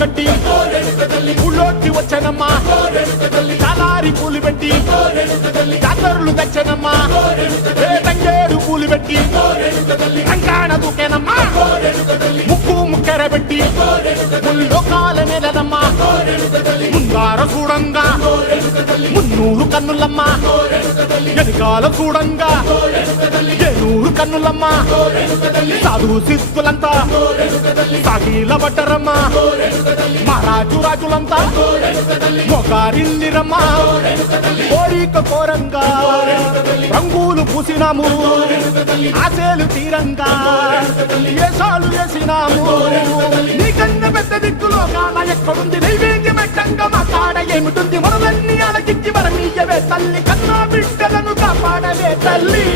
కట్టి ఊళ్ళోకి వచ్చానమ్మా చాలారి పూలు పెట్టి జాతరలు తెచ్చానమ్మా తంగేడు పూలు పెట్టి రంగాణ దూకేనమ్మా ముక్కు ముక్కెర పెట్టి ముల్లోకాల నేలనమ్మా ముందార చూడంగా మున్నూరు కన్నులమ్మా ఎనకాల చూడంగా ఏనూరు కన్నులమ్మా సాధు సిద్ధులంతా సాగిల పడ్డరమ్మా మహారాజు రాజులంతా మొగారిల్లిరమ్మా కోరిక కోరంగా రంగులు పూసినాము ఆశలు తీరంగా ఏసాలు వేసినాము నీకన్నా పెద్ద దిక్కులో కాన ఎక్కడుంది నైవేద్యం పెట్టంగా మా కాడ ఏమిటుంది మనలన్నీ అలకిచ్చి మరమీయవే తల్లి కన్నా బిడ్డలను కాపాడవే తల్లి